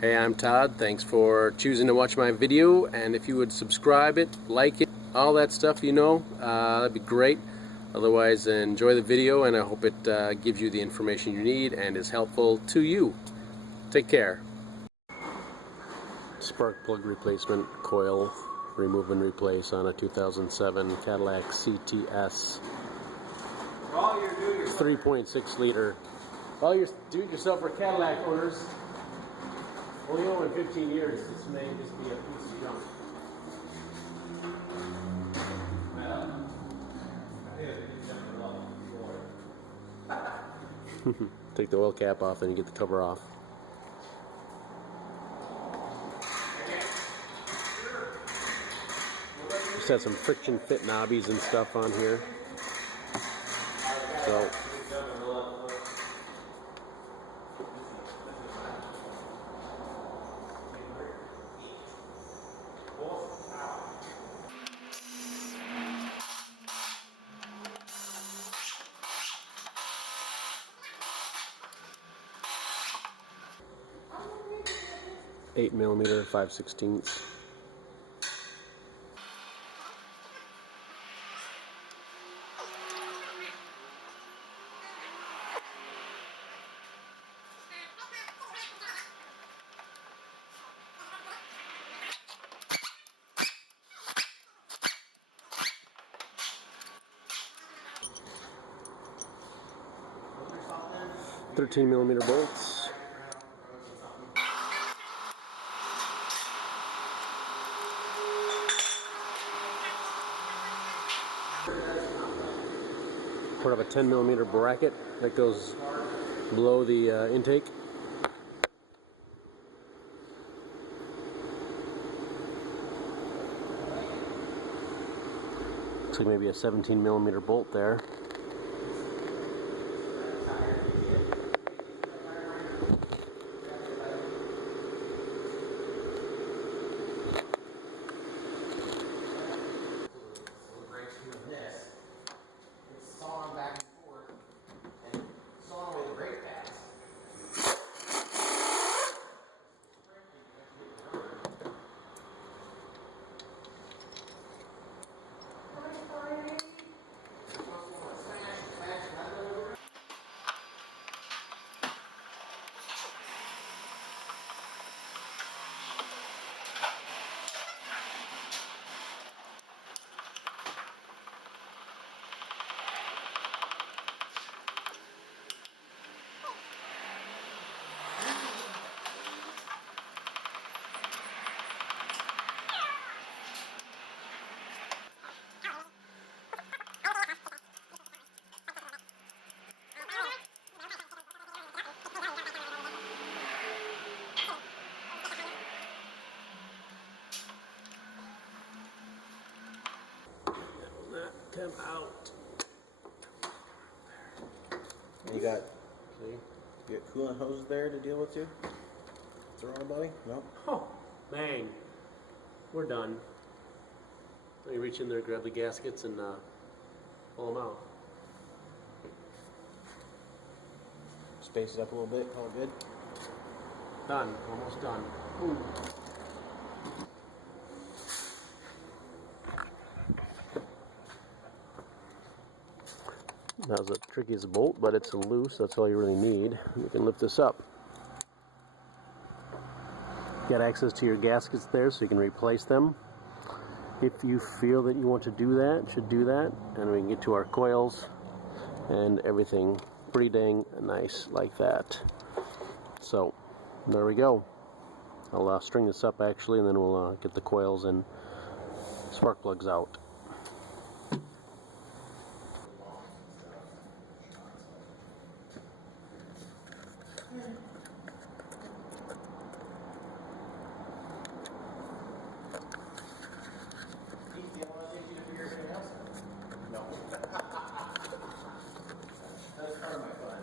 Hey, I'm Todd. Thanks for choosing to watch my video, and if you would subscribe it, like it, all that stuff, that'd be great. Otherwise, enjoy the video, and I hope it gives you the information you need and is helpful to you. Take care. Spark plug replacement coil, remove and replace on a 2007 Cadillac CTS. 3.6 liter. All your do-it-yourself or Cadillac owners, only own in 15 years, this may just be a piece of junk. Take the oil cap off and you get the cover off. Just had some friction fit knobbies and stuff on here. So $8mm 5/16. $13mm bolts. Part of a 10mm bracket that goes below the intake. Looks like maybe a 17mm bolt there. Come out. You got coolant hoses there to deal with too? Throw on, buddy? Nope. Oh, dang. We're done. Let me reach in there, grab the gaskets, and pull them out. Space it up a little bit, call it good. Done. Almost done. Ooh. Not as tricky as a bolt, but it's loose. That's all you really need. You can lift this up. Got access to your gaskets there, so you can replace them. If you feel that you want to do that, should do that, and we can get to our coils and everything pretty dang nice like that. So there we go. I'll string this up actually, and then we'll get the coils and spark plugs out. No. That's part of my fun.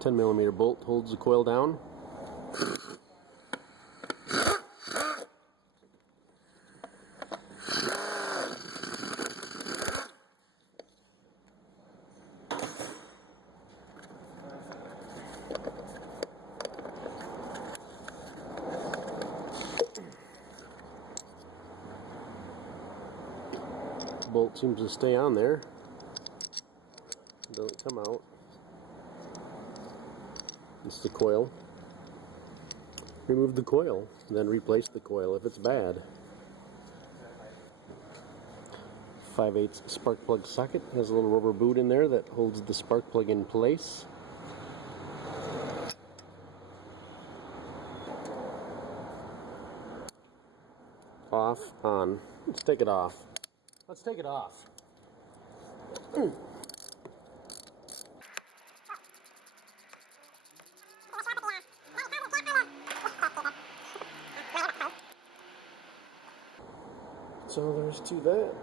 10mm bolt holds the coil down. Bolt seems to stay on there. It doesn't come out. It's the coil. Remove the coil, and then replace the coil if it's bad. 5/8 spark plug socket has a little rubber boot in there that holds the spark plug in place. Off, on. Let's take it off. Let's take it off. So there's to that.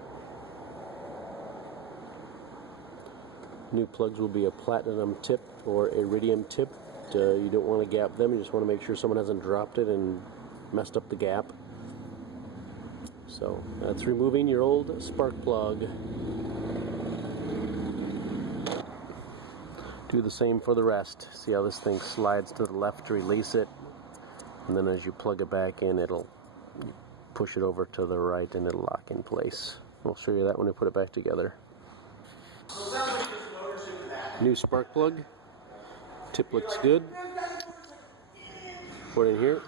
New plugs will be a platinum tip or iridium tip. You don't want to gap them. You just want to make sure someone hasn't dropped it and messed up the gap. So that's removing your old spark plug. Do the same for the rest. See how this thing slides to the left to release it, and then as you plug it back in, it'll push it over to the right and it'll lock in place. We'll show you that when we put it back together. New spark plug. Tip looks good. Put it in here.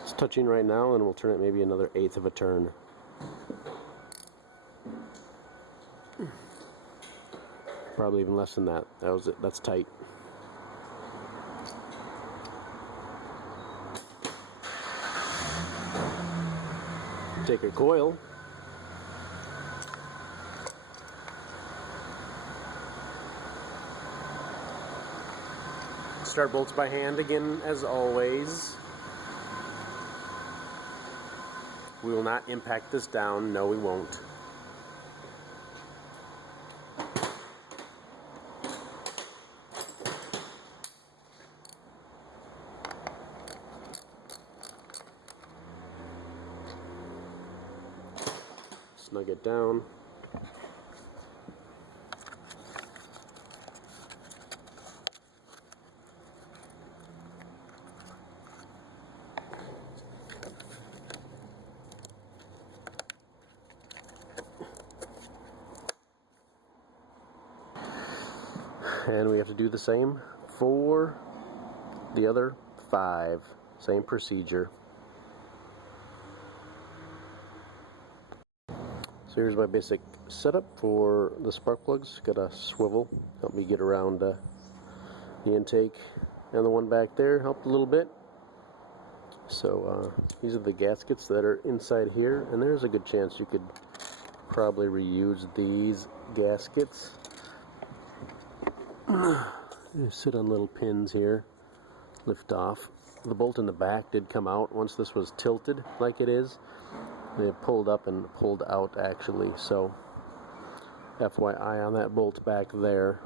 It's touching right now, and we'll turn it maybe another 1/8 of a turn. Probably even less than that. That was it. That's tight. Take your coil. Start bolts by hand again, as always. We will not impact this down. No, we won't. Snug it down. And we have to do the same for the other 5. Same procedure. So here's my basic setup for the spark plugs. Got a swivel, help me get around the intake, and the one back there helped a little bit. So these are the gaskets that are inside here, and there's a good chance you could probably reuse these gaskets. They sit on little pins here, lift off. The bolt in the back did come out once this was tilted like it is. They pulled up and pulled out actually, so FYI on that bolt back there,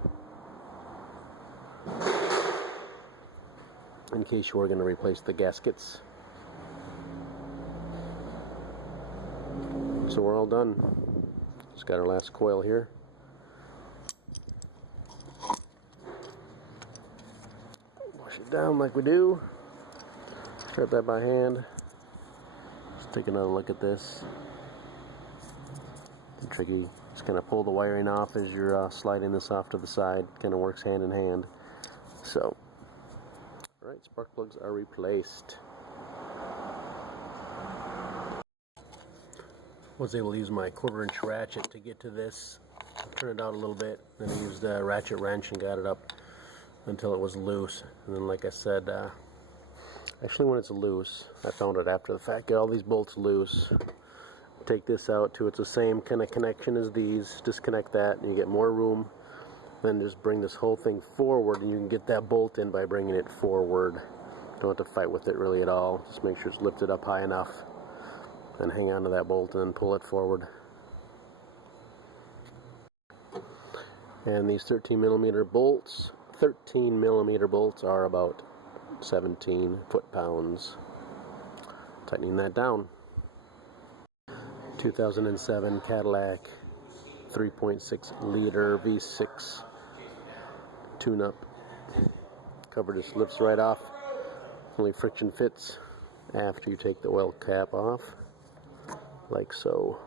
in case you were going to replace the gaskets. So we're all done. Just got our last coil here. Wash it down like we do. Start that by hand. Just take another look at this. Tricky. Just kind of pull the wiring off as you're sliding this off to the side. Kind of works hand in hand. So, alright, spark plugs are replaced. Was able to use my 1/4" ratchet to get to this. Turn it out a little bit. Then I used a ratchet wrench and got it up until it was loose. And then, like I said, actually when it's loose, I found it after the fact, get all these bolts loose. Take this out to it's the same kind of connection as these. Disconnect that and you get more room. Then just bring this whole thing forward and you can get that bolt in by bringing it forward. Don't have to fight with it really at all. Just make sure it's lifted up high enough. Then hang on to that bolt and then pull it forward. And these 13mm bolts, 13mm bolts are about 17 foot-pounds. Tightening that down. 2007 Cadillac 3.6 liter V6 tune-up. Cover just lifts right off. Only friction fits after you take the oil cap off, like so.